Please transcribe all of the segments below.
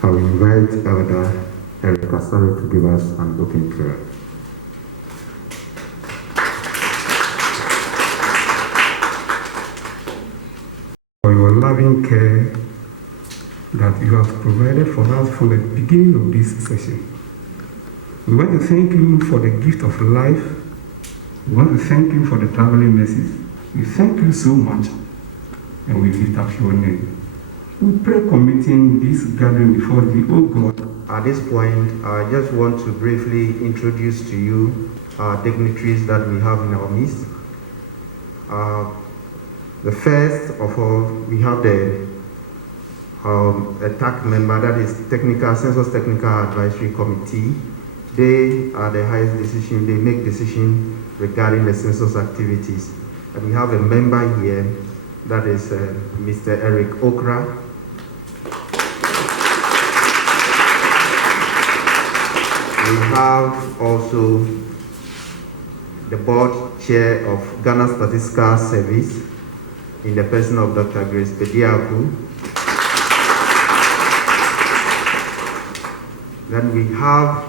I will invite Elder Eric Okrah to give us an open prayer. For your loving care that you have provided for us from the beginning of this session. We want to thank you for the gift of life. We want to thank you for the traveling mercies. We thank you so much, and we lift up your name. We pray committing this gathering before thee, O God. At this point, I just want to briefly introduce to you our dignitaries that we have in our midst. The first of all, we have the a TAC member, that is Census Technical Advisory Committee. They are the highest decision, they make decisions regarding the census activities. And we have a member here, that is Mr. Eric Okrah. We have also the board chair of Ghana Statistical Service in the person of Dr. Grace Bediako. Then we have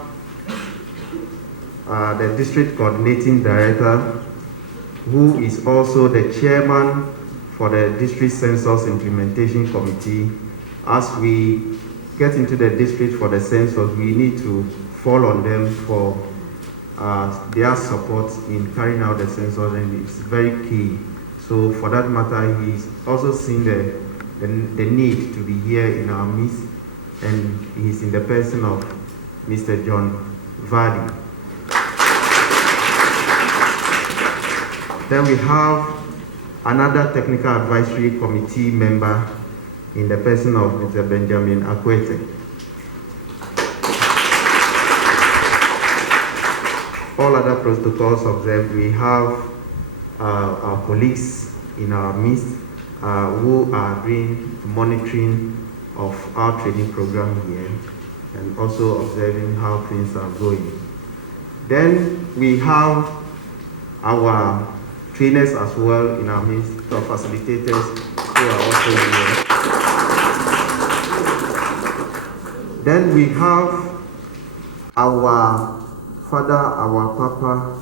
the district coordinating director, who is also the chairman for the district census implementation committee. As we get into the district for the census, we need to fall on them for their support in carrying out the census, and it's very key. So for that matter, he's also seen the need to be here in our midst, and he's in the person of Mr. John Vardy. Then we have another technical advisory committee member in the person of Mr. Benjamin Akwete. All other protocols observed. We have our colleagues in our midst who are doing monitoring of our training program here and also observing how things are going. Then we have our trainers as well in our midst, our facilitators who are also here. Then we have our father, our papa,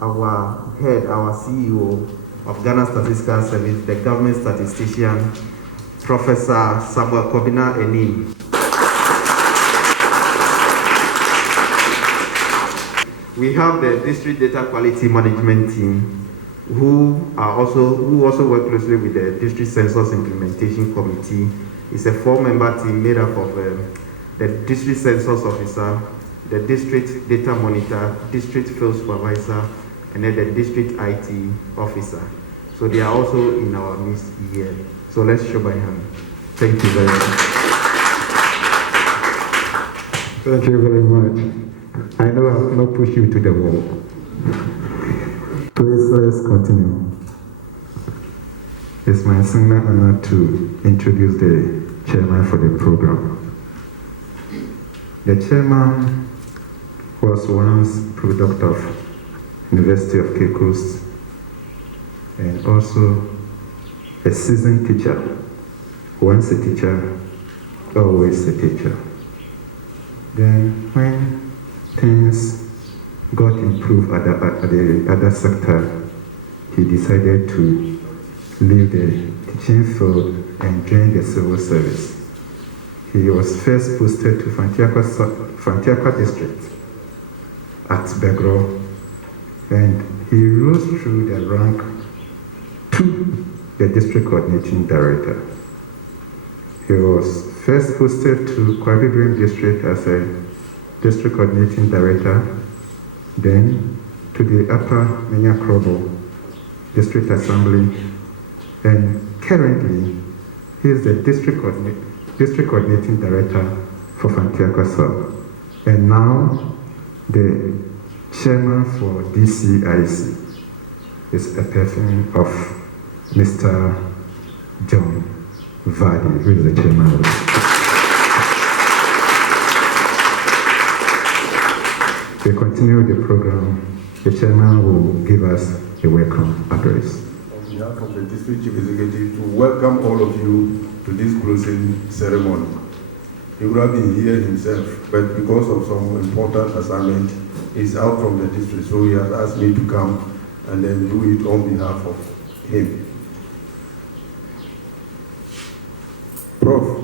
our head, our CEO of Ghana Statistical Service, the government statistician, Professor Kobina Annim. We have the district data quality management team, who also work closely with the district census implementation committee. It's a 4-member team made up of the district census officer, the district data monitor, district field supervisor, and then the district IT officer. So they are also in our midst here. So let's show by hand. Thank you very much. Thank you very much. I know I will not push you to the wall. Please, let's continue. It's my singular honor to introduce the chairman for the program. The chairman was once product of University of Cape Coast and also a seasoned teacher. Once a teacher, always a teacher. Then when things got improved at the other sector, he decided to leave the teaching field and join the civil service. He was first posted to Fanteakwa district at Begro, and he rose through the rank to the district coordinating director. He was first posted to Kwabibrim district as a district coordinating director, then to the Upper Menyakrobo District Assembly, and currently he is the district coordinating director for Fanteakwa South, and now the chairman for DCIC is a person of Mr. John Vardy, who is the chairman of it. We continue the program. The chairman will give us a welcome address. On behalf of the district chief executive, to welcome all of you to this closing ceremony. he would have been here himself, but because of some important assignment, he's out from the district, so he has asked me to come and then do it on behalf of him. Prof,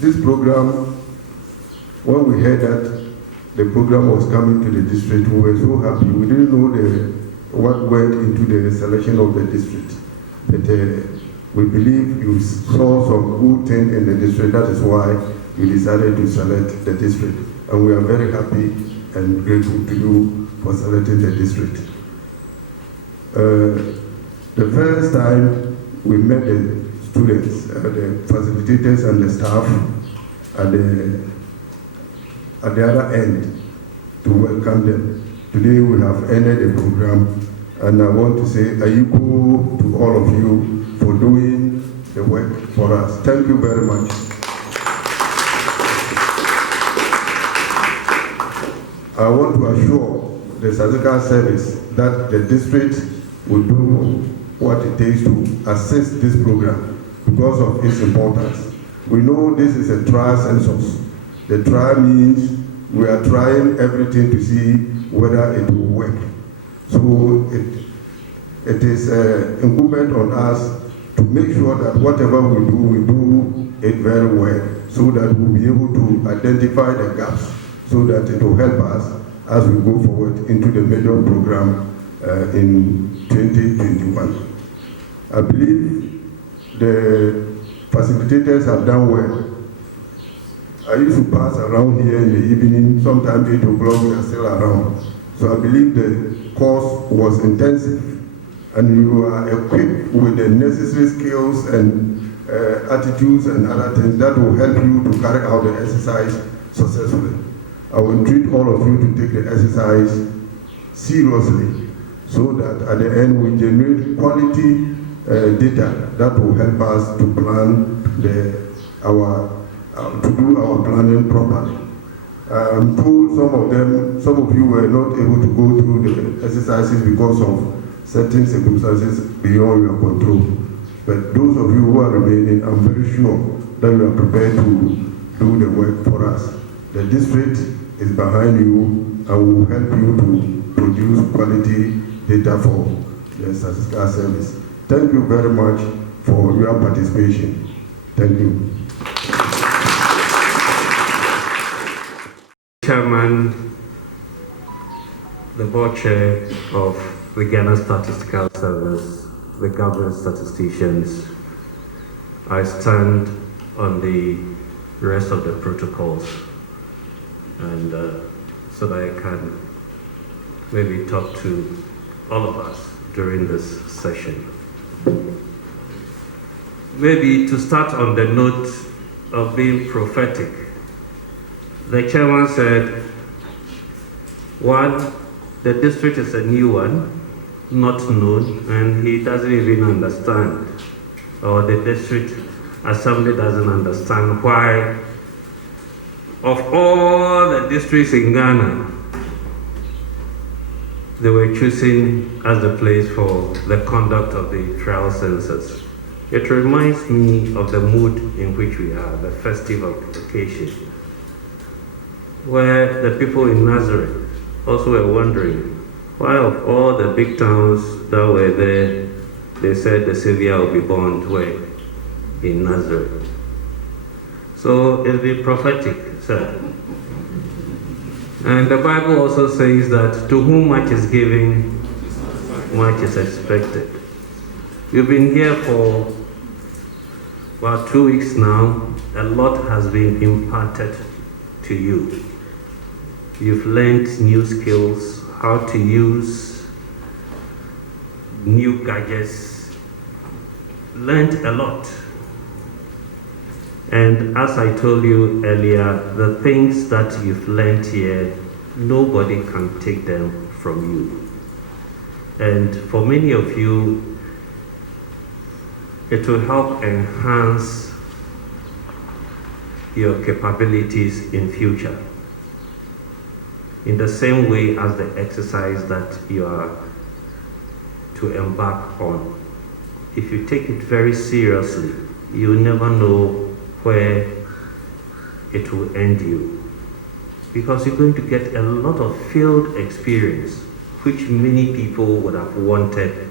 this program, when we heard that the program was coming to the district, we were so happy. We didn't know what went into the selection of the district. But we believe you saw some good thing in the district. That is why you decided to select the district. And we are very happy and grateful to you for selecting the district. The first time we met the students, the facilitators and the staff at the other end to welcome them. Today we have ended the program, and I want to say ayiko to all of you for doing the work for us. Thank you very much. I want to assure the Statistical Service that the district will do what it takes to assist this program because of its importance. We know this is a trial census. The trial means we are trying everything to see whether it will work. So it is incumbent on us to make sure that whatever we do it very well, so that we'll be able to identify the gaps, so that it will help us as we go forward into the major program in 2021. I believe the facilitators have done well. I used to pass around here in the evening, sometimes 8 o'clock we are still around. So I believe the course was intensive, and you are equipped with the necessary skills and attitudes and other things that will help you to carry out the exercise successfully. I will entreat all of you to take the exercise seriously, so that at the end we generate quality data that will help us to plan to do our planning properly. I'm told some of you were not able to go through the exercises because of certain circumstances beyond your control. But those of you who are remaining, I'm very sure that you are prepared to do the work for us. The district is behind you and will help you to produce quality data for the Statistical Service. Thank you very much for your participation. Thank you. Chairman, the board chair of the Ghana Statistical Service, the government statisticians, I stand on the rest of the protocols, and so that I can maybe talk to all of us during this session. Maybe to start on the note of being prophetic, the chairman said, one, the district is a new one, not known, and he doesn't even understand, or the district assembly doesn't understand why, of all the districts in Ghana, they were choosing as the place for the conduct of the trial census. It reminds me of the mood in which we are, the festive occasion, where the people in Nazareth also were wondering why of all the big towns that were there, they said the Savior will be born where? In Nazareth. So it'll be prophetic, sir. And the Bible also says that to whom much is given, much is expected. You've been here for about 2 weeks now. A lot has been imparted to you. You've learned new skills, how to use new gadgets, learned a lot. And as I told you earlier, the things that you've learned here, nobody can take them from you. And for many of you, it will help enhance your capabilities in future. In the same way as the exercise that you are to embark on. If you take it very seriously, you never know where it will end you, because you're going to get a lot of field experience, which many people would have wanted,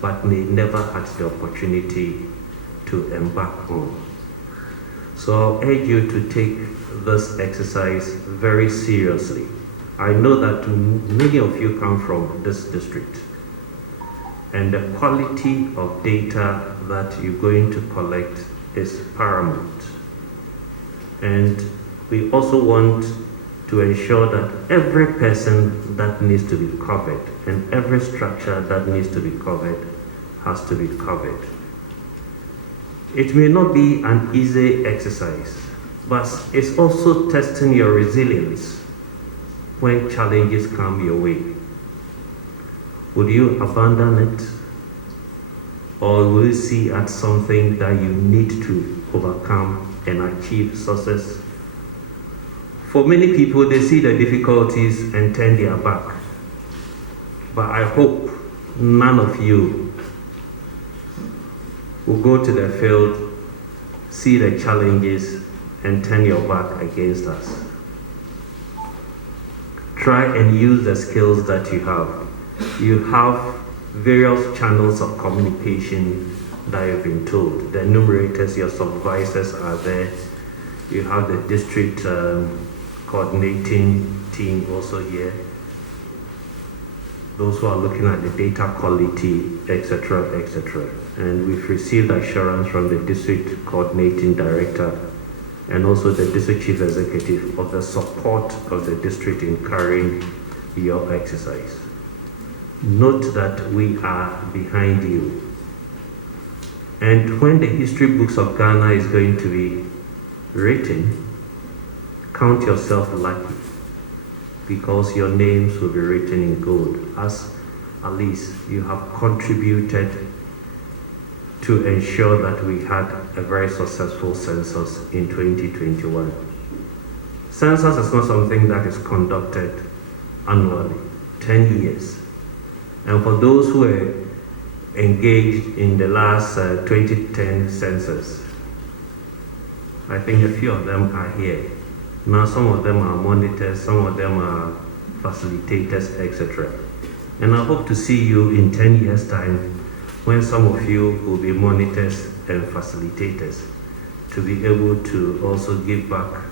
but they never had the opportunity to embark on. So I urge you to take this exercise very seriously. I know that many of you come from this district, and the quality of data that you're going to collect is paramount. And we also want to ensure that every person that needs to be covered and every structure that needs to be covered has to be covered. It may not be an easy exercise, but it's also testing your resilience when challenges come your way. Would you abandon it? Or will you see as something that you need to overcome and achieve success? For many people, they see the difficulties and turn their back. But I hope none of you will go to the field, see the challenges, and turn your back against us. Try and use the skills that you have. You have various channels of communication that you've been told. The enumerators, your supervisors are there. You have the district coordinating team also here. Those who are looking at the data quality, etc., etc. And we've received assurance from the district coordinating director and also the district chief executive of the support of the district in carrying your exercise. Note that we are behind you. And when the history books of Ghana is going to be written, count yourself lucky, because your names will be written in gold, as at least you have contributed to ensure that we had a very successful census in 2021. Census is not something that is conducted annually, 10 years. And for those who were engaged in the last 2010 census, I think a few of them are here. Now some of them are monitors, some of them are facilitators, etc. And I hope to see you in 10 years' time when some of you will be monitors and facilitators, to be able to also give back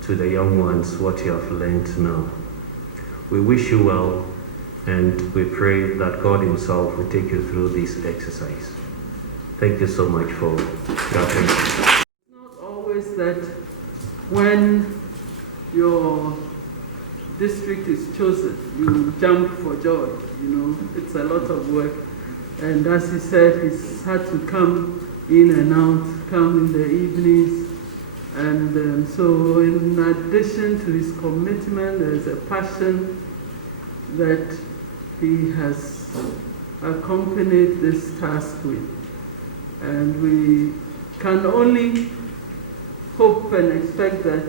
to the young ones what you have learned now. We wish you well, and we pray that God Himself will take you through this exercise. Thank you so much for your attention. It's not always that when your district is chosen, you jump for joy, it's a lot of work. And as he said, he's had to come in and out, come in the evenings. And so in addition to his commitment, there's a passion that he has accompanied this task with. And we can only hope and expect that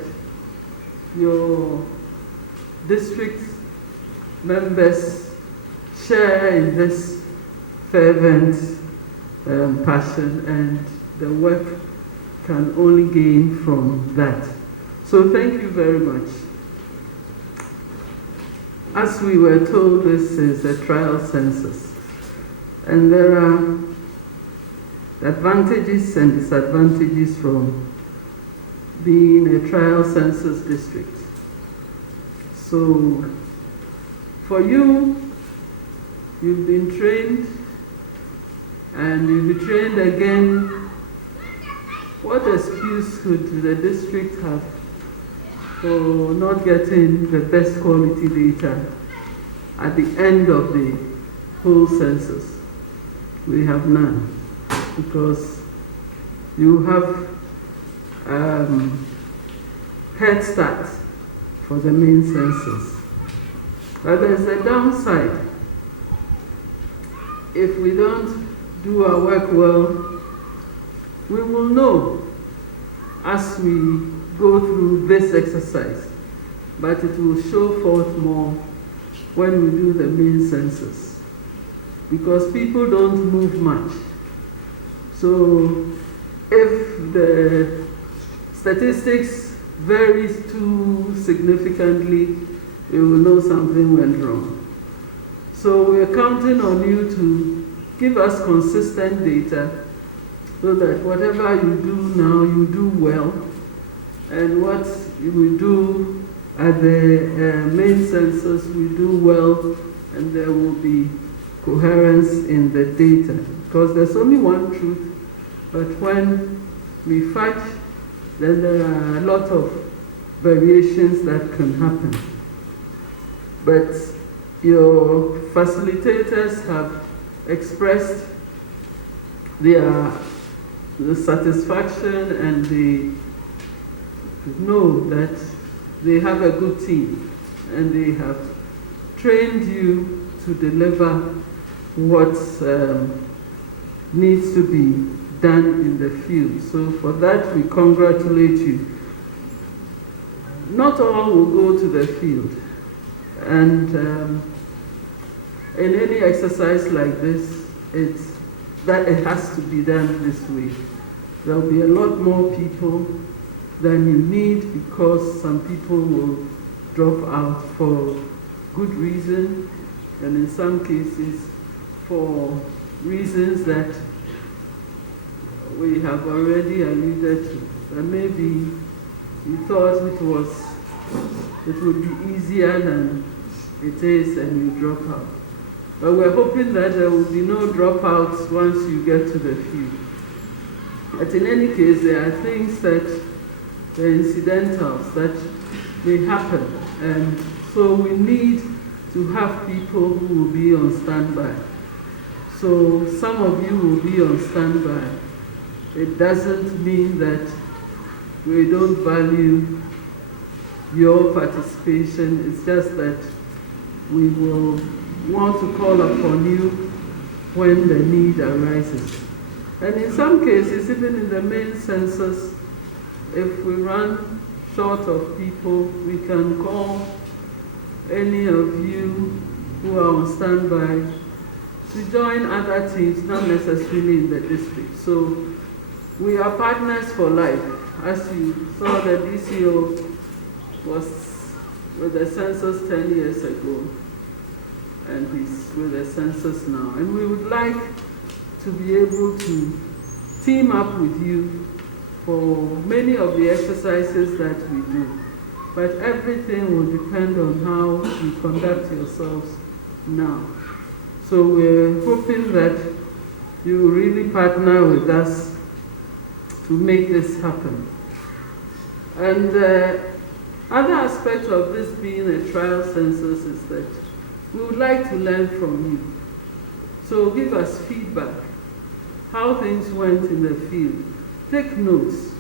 your district members share in this fervent passion, and the work can only gain from that. So thank you very much. As we were told, this is a trial census, and there are advantages and disadvantages from being a trial census district. So for you, you've been trained, and you'll be trained again. What excuse could the district have for not getting the best quality data at the end of the whole census? We have none, because you have head start for the main census. But there's a downside. If we don't do our work well, we will know as we go through this exercise, but it will show forth more when we do the main census, because people don't move much. So if the statistics varies too significantly, you will know something went wrong. So we're counting on you to give us consistent data so that whatever you do now, you do well, and what you will do at the main census, we do well, and there will be coherence in the data. Because there's only one truth, but when we fight, then there are a lot of variations that can happen. But your facilitators have expressed the satisfaction, and they know that they have a good team, and they have trained you to deliver what needs to be done in the field. So for that, we congratulate you. Not all will go to the field, and in any exercise like this, it has to be done this way. There will be a lot more people than you need, because some people will drop out for good reason, and in some cases for reasons that we have already alluded to. That maybe you thought it would be easier than it is, and you drop out. But we're hoping that there will be no dropouts once you get to the field. But in any case, there are things that the incidentals that may happen, and so we need to have people who will be on standby. So some of you will be on standby. It doesn't mean that we don't value your participation. It's just that we will want to call upon you when the need arises. And in some cases, even in the main census, if we run short of people, we can call any of you who are on standby to join other teams, not necessarily in the district. So we are partners for life. As you saw, the DCO was with the census 10 years ago, and he's with the census now. And we would like to be able to team up with you for many of the exercises that we do. But everything will depend on how you conduct yourselves now. So we're hoping that you really partner with us to make this happen. And other aspect of this being a trial census is that we would like to learn from you. So give us feedback, how things went in the field. Take notes,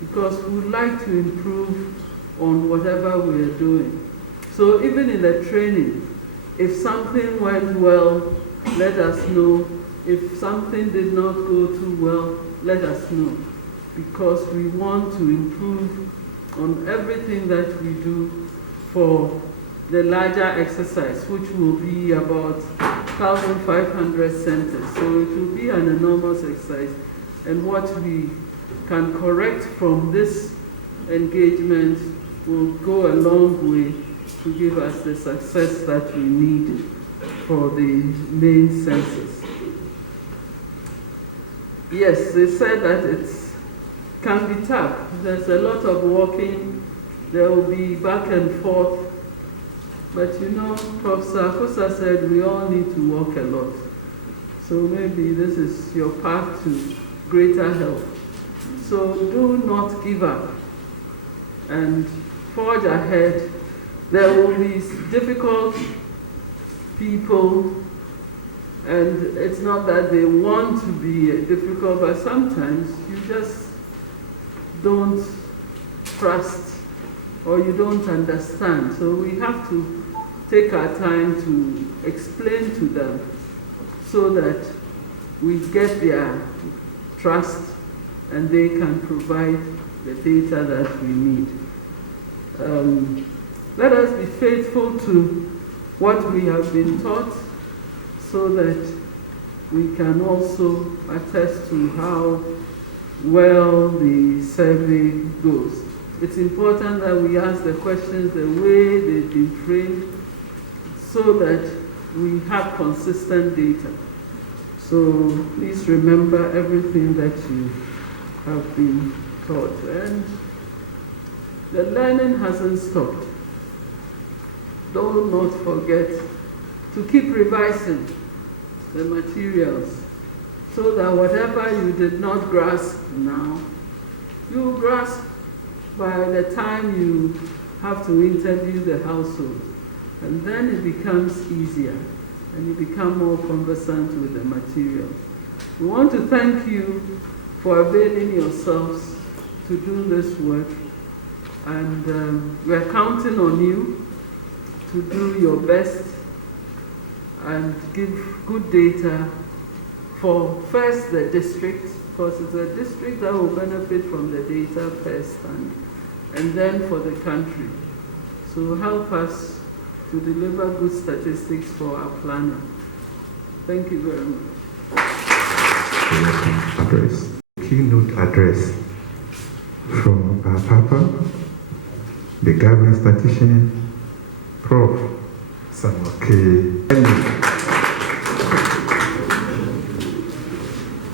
because we would like to improve on whatever we're doing. So even in the training, if something went well, let us know. If something did not go too well, let us know, because we want to improve on everything that we do for the larger exercise, which will be about 1,500 centers. So it will be an enormous exercise. And what we can correct from this engagement will go a long way to give us the success that we need for the main census. Yes, they said that it can be tough. There's a lot of walking. There will be back and forth. But you know, Prof. Sarkosa said we all need to walk a lot. So maybe this is your path to greater health. So do not give up and forge ahead. There will be difficult people, and it's not that they want to be difficult, but sometimes you just don't trust or you don't understand. So we have to take our time to explain to them so that we get their trust and they can provide the data that we need. Let us be faithful to what we have been taught so that we can also attest to how well the survey goes. it's important that we ask the questions the way they've been framed so that we have consistent data. So please remember everything that you have been taught. And the learning hasn't stopped. Do not forget to keep revising the materials so that whatever you did not grasp now, you will grasp by the time you have to interview the household. And then it becomes easier and you become more conversant with the materials. We want to thank you for availing yourselves to do this work. And we're counting on you to do your best and give good data for first the district, because it's a district that will benefit from the data first, and then for the country. So help us to deliver good statistics for our planner. Thank you very much. Address. Keynote address from our Papa, the government statistician, Prof.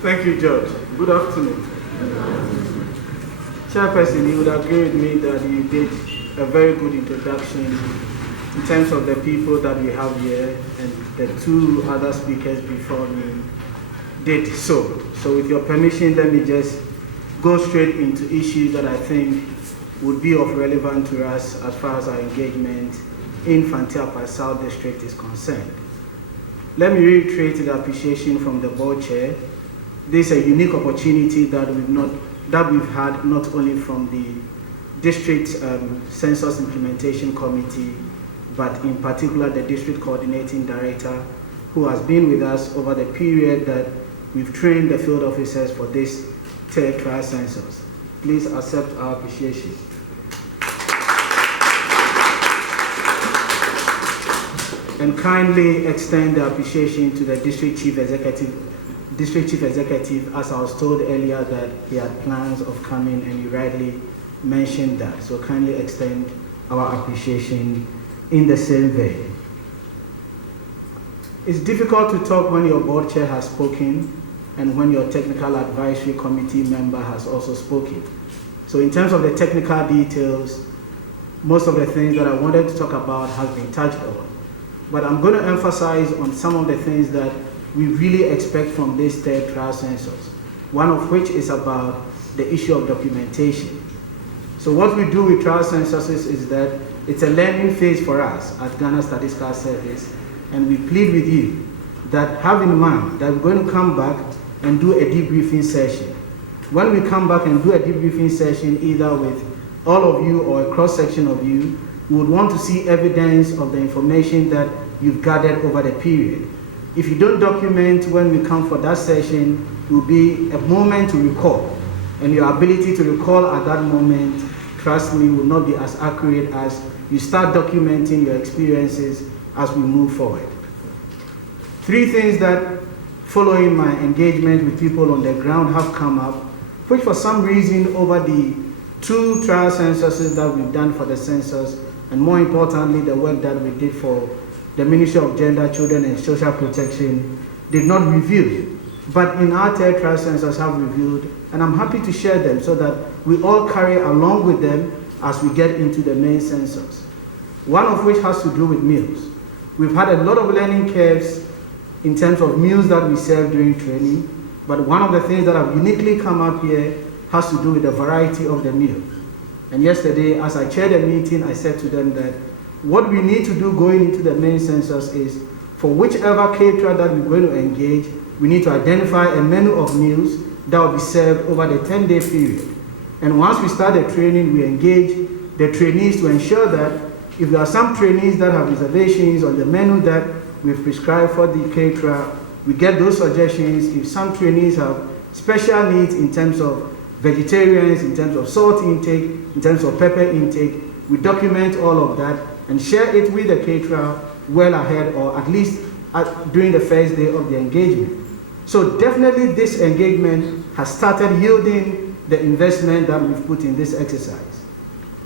Thank you, George. Good afternoon. Chairperson, you would agree with me that you did a very good introduction in terms of the people that we have here, and the two other speakers before me did so. So with your permission, let me just go straight into issues that I think would be of relevance to us as far as our engagement in Fanteakwa South District is concerned. Let me reiterate the appreciation from the board chair. This is a unique opportunity that we've had not only from the district census implementation committee, but in particular the district coordinating director, who has been with us over the period that we've trained the field officers for this third trial census. Please accept our appreciation. And kindly extend the appreciation to the district chief executive, as I was told earlier that he had plans of coming, and you rightly mentioned that. So kindly extend our appreciation in the same vein. It's difficult to talk when your board chair has spoken and when your technical advisory committee member has also spoken. So in terms of the technical details, most of the things that I wanted to talk about have been touched on. But I'm going to emphasize on some of the things that we really expect from this third trial census, one of which is about the issue of documentation. So what we do with trial censuses is that it's a learning phase for us at Ghana Statistical Service, and we plead with you that have in mind that we're going to come back and do a debriefing session. When we come back and do a debriefing session, either with all of you or a cross-section of you, we would want to see evidence of the information that you've gathered over the period. If you don't document when we come for that session, it will be a moment to recall. And your ability to recall at that moment, trust me, will not be as accurate as you start documenting your experiences as we move forward. Three things that, following my engagement with people on the ground, have come up, which for some reason over the two trial censuses that we've done for the census, and more importantly, the work that we did for the Ministry of Gender, Children and Social Protection, did not review. But in our third trial census have reviewed, and I'm happy to share them so that we all carry along with them as we get into the main census. One of which has to do with meals. We've had a lot of learning curves in terms of meals that we serve during training, but one of the things that have uniquely come up here has to do with the variety of the meal. And yesterday, as I chaired a meeting, I said to them that what we need to do going into the main census is, for whichever caterer that we're going to engage, we need to identify a menu of meals that will be served over the 10-day period. And once we start the training, we engage the trainees to ensure that if there are some trainees that have reservations on the menu that we've prescribed for the caterer, we get those suggestions. If some trainees have special needs in terms of vegetarians, in terms of salt intake, in terms of pepper intake, we document all of that and share it with the caterer well ahead, or at least during the first day of the engagement. So definitely this engagement has started yielding the investment that we've put in this exercise.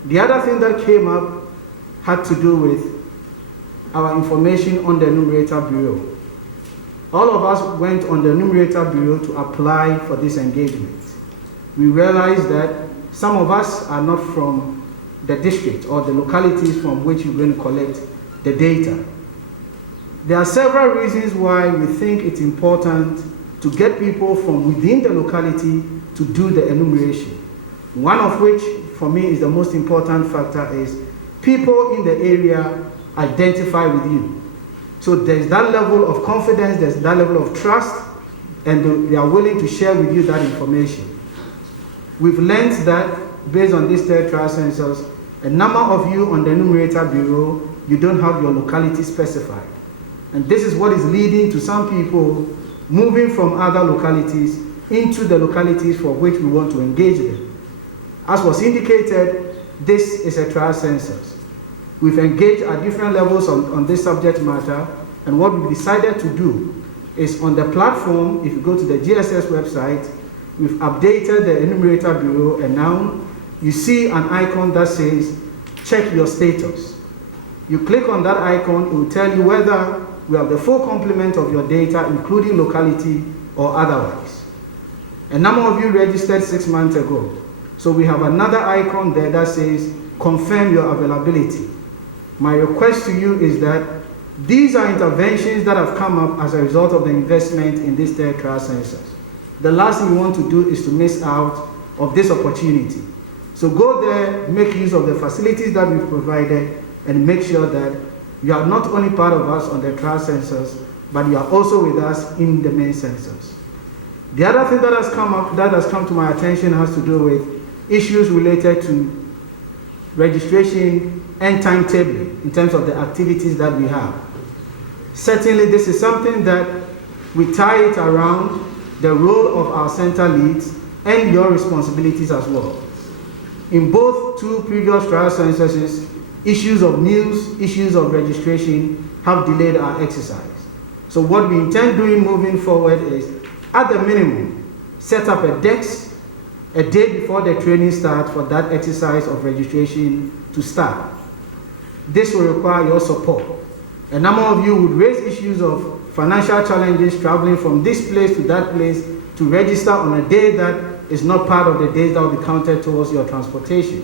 The other thing that came up had to do with our information on the Enumerator Bureau. All of us went on the Enumerator Bureau to apply for this engagement. We realized that some of us are not from the district or the localities from which we're going to collect the data. There are several reasons why we think it's important to get people from within the locality to do the enumeration. One of which, for me, is the most important factor is people in the area identify with you. So there's that level of confidence, there's that level of trust, and they are willing to share with you that information. We've learned that based on this third trial census, a number of you on the Enumerator Bureau, you don't have your locality specified. And this is what is leading to some people moving from other localities into the localities for which we want to engage them. As was indicated, this is a trial census. We've engaged at different levels on this subject matter, and what we've decided to do is on the platform, if you go to the GSS website, we've updated the Enumerator Bureau, and now you see an icon that says, check your status. You click on that icon, it will tell you whether we have the full complement of your data, including locality or otherwise. A number of you registered 6 months ago. So we have another icon there that says, confirm your availability. My request to you is that these are interventions that have come up as a result of the investment in this third trial census. The last thing we want to do is to miss out of this opportunity. So go there, make use of the facilities that we've provided, and make sure that you are not only part of us on the trial census, but you are also with us in the main census. The other thing that has come to my attention has to do with issues related to registration and timetabling in terms of the activities that we have. Certainly, this is something that we tie it around the role of our center leads and your responsibilities as well. In both two previous trial censuses, issues of news, issues of registration have delayed our exercise. So what we intend doing moving forward is, at the minimum, set up a DEX a day before the training starts for that exercise of registration to start. This will require your support. A number of you would raise issues of financial challenges traveling from this place to that place to register on a day that is not part of the days that will be counted towards your transportation.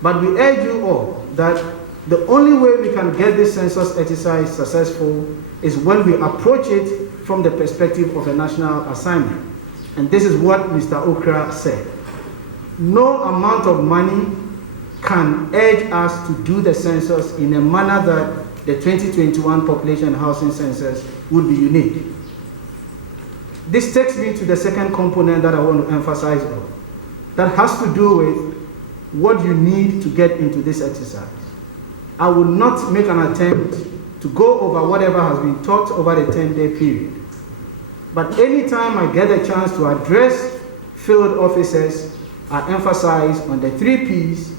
But we urge you all that the only way we can get this census exercise successful is when we approach it from the perspective of a national assignment. And this is what Mr. Okrah said. No amount of money can urge us to do the census in a manner that the 2021 population housing census would be unique. This takes me to the second component that I want to emphasize on. That has to do with what you need to get into this exercise. I will not make an attempt to go over whatever has been taught over the 10-day period. But anytime I get a chance to address field officers, I emphasize on the 3 Ps,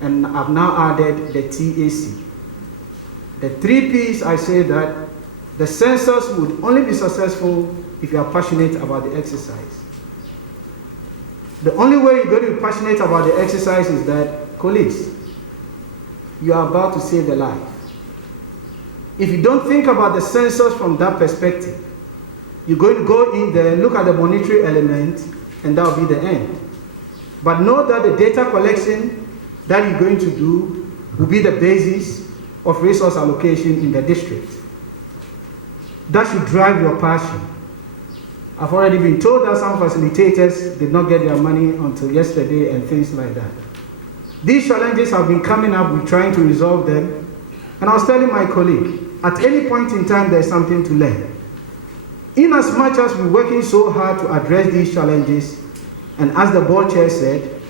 and I've now added the TAC. The 3 Ps, I say that the census would only be successful if you are passionate about the exercise. The only way you're going to be passionate about the exercise is that, colleagues, you are about to save a life. If you don't think about the census from that perspective, you're going to go in there, look at the monetary element, and that will be the end. But know that the data collection that you're going to do will be the basis of resource allocation in the district. That should drive your passion. I've already been told that some facilitators did not get their money until yesterday and things like that. These challenges have been coming up, we're trying to resolve them. And I was telling my colleague, at any point in time, there's something to learn. In as much as we're working so hard to address these challenges, and as the board chair said,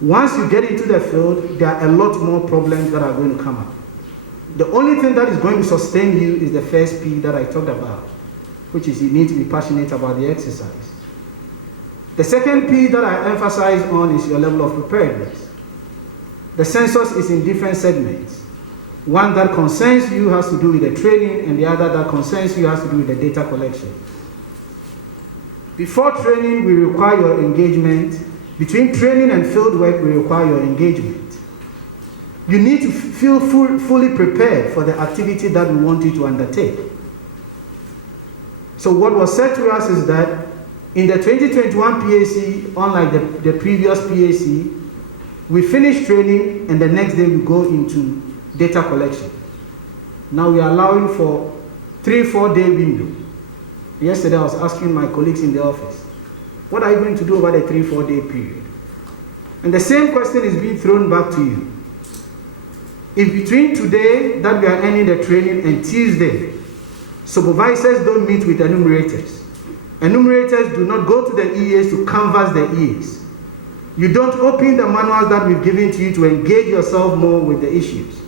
once you get into the field, there are a lot more problems that are going to come up. The only thing that is going to sustain you is the first P that I talked about, which is you need to be passionate about the exercise. The second P that I emphasize on is your level of preparedness. The census is in different segments. One that concerns you has to do with the training, and the other that concerns you has to do with the data collection. Before training, we require your engagement. Between training and field work, we require your engagement. You need to feel fully prepared for the activity that we want you to undertake. So what was said to us is that in the 2021 PAC, unlike the previous PAC, we finish training and the next day we go into data collection. Now we are allowing for 3-4 day window. Yesterday I was asking my colleagues in the office, what are you going to do over the 3-4 day period? And the same question is being thrown back to you. If between today that we are ending the training and Tuesday, supervisors don't meet with enumerators, enumerators do not go to the EAs to canvass the EAs, you don't open the manuals that we've given to you to engage yourself more with the issues.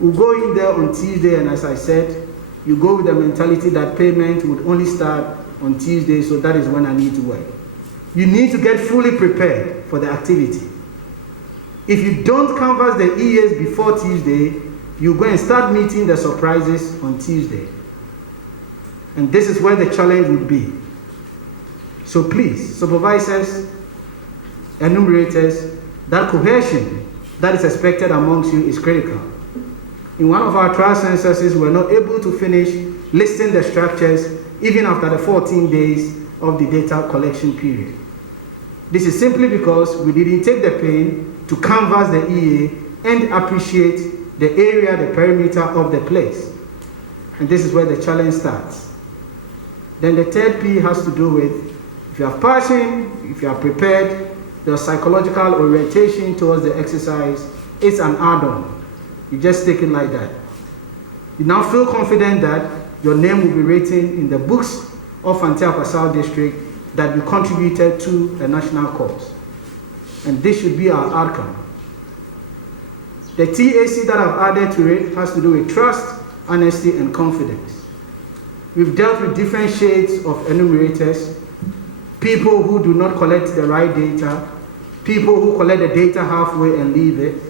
We'll go in there on Tuesday, and as I said, you go with the mentality that payment would only start on Tuesday, so that is when I need to work. You need to get fully prepared for the activity. If you don't canvass the EAs before Tuesday, you go and start meeting the surprises on Tuesday. And this is where the challenge would be. So please, supervisors, enumerators, that cohesion that is expected amongst you is critical. In one of our trial censuses, we were not able to finish listing the structures even after the 14 days of the data collection period. This is simply because we didn't take the pain to canvass the EA and appreciate the area, the perimeter of the place. And this is where the challenge starts. Then the third P has to do with, if you have passion, if you are prepared, the psychological orientation towards the exercise is an add-on. You just take it like that. You now feel confident that your name will be written in the books of Fanteakwa South District that you contributed to a national cause. And this should be our outcome. The TAC that I've added to it has to do with trust, honesty, and confidence. We've dealt with different shades of enumerators, people who do not collect the right data, people who collect the data halfway and leave it.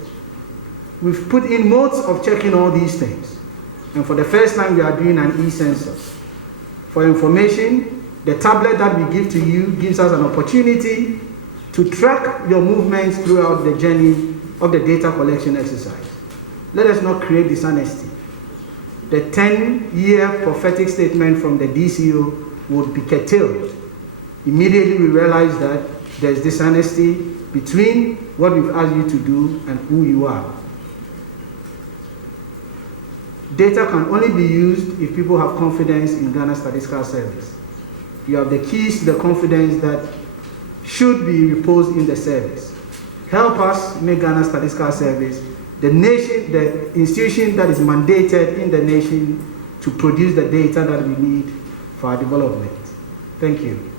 We've put in modes of checking all these things. And for the first time, we are doing an e-census. For information, the tablet that we give to you gives us an opportunity to track your movements throughout the journey of the data collection exercise. Let us not create dishonesty. The 10-year prophetic statement from the DCO would be curtailed. Immediately we realize that there's dishonesty between what we've asked you to do and who you are. Data can only be used if people have confidence in Ghana Statistical Service. You have the keys to the confidence that should be reposed in the service. Help us make Ghana Statistical Service the nation, the institution that is mandated in the nation to produce the data that we need for our development. Thank you.